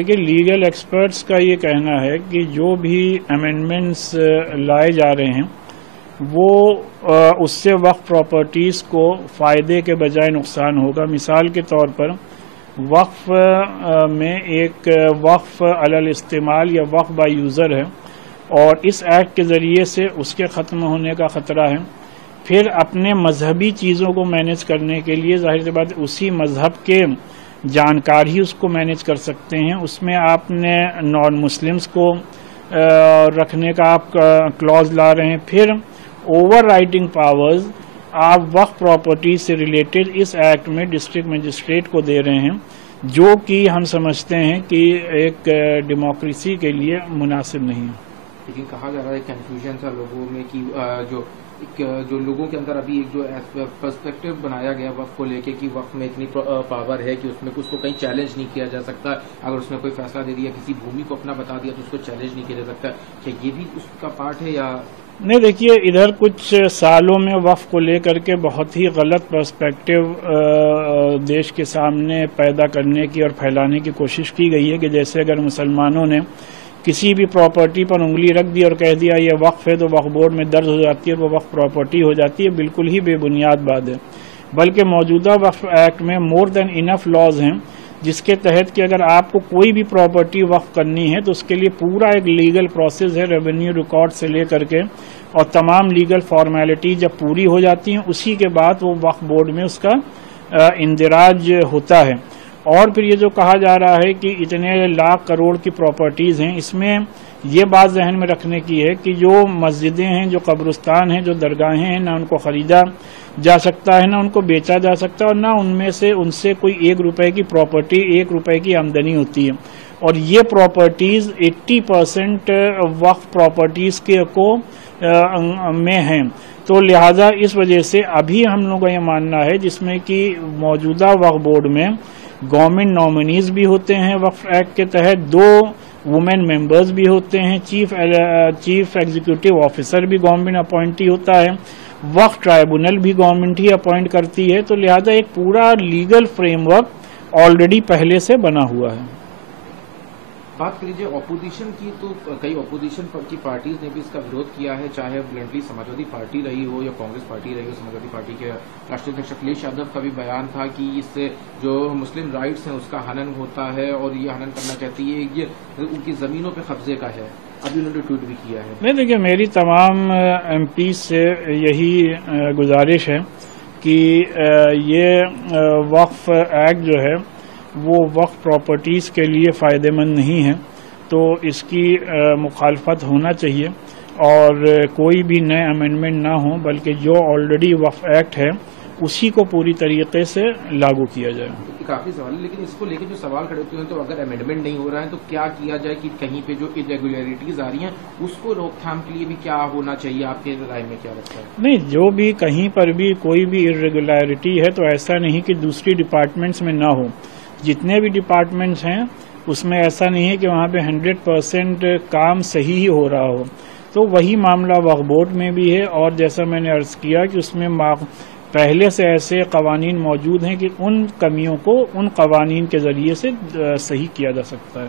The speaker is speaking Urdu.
دیکھیے لیگل ایکسپرٹس کا یہ کہنا ہے کہ جو بھی امینڈمنٹس لائے جا رہے ہیں وہ اس سے وقف پراپرٹیز کو فائدے کے بجائے نقصان ہوگا. مثال کے طور پر وقف میں ایک وقف علی الاستعمال یا وقف بائی یوزر ہے اور اس ایکٹ کے ذریعے سے اس کے ختم ہونے کا خطرہ ہے. پھر اپنے مذہبی چیزوں کو مینیج کرنے کے لیے ظاہر سی بات اسی مذہب کے جانکار ہی اس کو مینیج کر سکتے ہیں. اس میں آپ نے نان مسلمز کو رکھنے کا آپ کلوز لا رہے ہیں. پھر اوور رائڈنگ پاورز آپ وقف پراپرٹیز سے ریلیٹڈ اس ایکٹ میں ڈسٹرکٹ مجسٹریٹ کو دے رہے ہیں جو کہ ہم سمجھتے ہیں کہ ایک ڈیموکریسی کے لیے مناسب نہیں ہے. لیکن کہا جا رہا ہے کنفیوژن تھا لوگوں میں کہ جو لوگوں کے اندر ابھی ایک جو پرسپیکٹو بنایا گیا وقف کو لے کے کہ وقف میں اتنی پاور ہے کہ اس میں اس کو کہیں چیلنج نہیں کیا جا سکتا. اگر اس نے کوئی فیصلہ دے دیا کسی بھومی کو اپنا بتا دیا تو اس کو چیلنج نہیں کیا جا سکتا. کیا یہ بھی اس کا پارٹ ہے یا نہیں؟ دیکھیے ادھر کچھ سالوں میں وقف کو لے کر کے بہت ہی غلط پرسپیکٹو دیش کے سامنے پیدا کرنے کی اور پھیلانے کی کوشش کی گئی ہے کہ جیسے اگر مسلمانوں نے کسی بھی پراپرٹی پر انگلی رکھ دی اور کہہ دیا یہ وقف ہے تو وقف بورڈ میں درج ہو جاتی ہے اور وہ وقف پراپرٹی ہو جاتی ہے. بالکل ہی بے بنیاد بات ہے. بلکہ موجودہ وقف ایکٹ میں مور دین انف لاز ہیں جس کے تحت کہ اگر آپ کو کوئی بھی پراپرٹی وقف کرنی ہے تو اس کے لیے پورا ایک لیگل پروسیس ہے. ریونیو ریکارڈ سے لے کر کے اور تمام لیگل فارمیلٹی جب پوری ہو جاتی ہیں اسی کے بعد وہ وقف بورڈ میں اس کا اندراج ہوتا ہے. اور پھر یہ جو کہا جا رہا ہے کہ اتنے لاکھ کروڑ کی پراپرٹیز ہیں اس میں یہ بات ذہن میں رکھنے کی ہے کہ جو مسجدیں ہیں جو قبرستان ہیں جو درگاہیں ہیں نہ ان کو خریدا جا سکتا ہے نہ ان کو بیچا جا سکتا اور نہ ان سے کوئی 1 روپے کی پراپرٹی 1 روپے کی آمدنی ہوتی ہے. اور یہ پراپرٹیز 80% وقف پراپرٹیز کے کو میں ہیں. تو لہذا اس وجہ سے ابھی ہم لوگوں کا یہ ماننا ہے جس میں کہ موجودہ وقف بورڈ میں گورنمنٹ نامنیز بھی ہوتے ہیں وقف ایکٹ کے تحت 2 وومن ممبرز بھی ہوتے ہیں چیف ایگزیکٹو آفیسر بھی گورنمنٹ اپوائنٹی ہوتا ہے وقف ٹرائبونل بھی گورنمنٹ ہی اپوائنٹ کرتی ہے. تو لہذا ایک پورا لیگل فریم ورک آلریڈی پہلے سے بنا ہوا ہے. بات کریے اپوزیشن کی تو کئی اپوزیشن کی پارٹیز نے بھی اس کا وروଧ کیا ہے چاہے بلنٹلی سماجوادی پارٹی رہی ہو یا کانگریس پارٹی رہی ہو. سماجوادی پارٹی کے راشٹریہ ادھیکش اکھلیش یادو کا بھی بیان تھا کہ اس سے جو مسلم رائٹس ہیں اس کا ہنن ہوتا ہے اور یہ ہنن کرنا چاہتی ہے یہ ان کی زمینوں پہ قبضے کا ہے. ابھی انہوں نے ٹویٹ بھی کیا ہے. نہیں دیکھیے میری تمام ایم پی سے یہی گزارش ہے کہ یہ وقف ایکٹ جو ہے وہ وقف پراپرٹیز کے لیے فائدہ مند نہیں ہے. تو اس کی مخالفت ہونا چاہیے اور کوئی بھی نئے امینڈمنٹ نہ ہوں بلکہ جو آلریڈی وقف ایکٹ ہے اسی کو پوری طریقے سے لاگو کیا جائے. کافی سوال ہے لیکن اس کو لے کے جو سوال کھڑے ہوتے ہیں تو اگر امینڈمنٹ نہیں ہو رہا ہے تو کیا کیا جائے کہ کہیں پہ جو irregularities آ رہی ہیں اس کو روک تھام کے لیے بھی کیا ہونا چاہیے آپ کے رائے میں کیا لگتا ہے؟ نہیں جو بھی کہیں پر بھی کوئی بھی irregularity ہے تو ایسا نہیں کہ دوسری ڈپارٹمنٹس میں نہ ہو. جتنے بھی ڈپارٹمنٹس ہیں اس میں ایسا نہیں ہے کہ وہاں پہ 100% کام صحیح ہی ہو رہا ہو. تو وہی معاملہ وقف بورڈ میں بھی ہے اور جیسا میں نے عرض کیا کہ اس میں پہلے سے ایسے قوانین موجود ہیں کہ ان کمیوں کو ان قوانین کے ذریعے سے صحیح کیا جا سکتا ہے.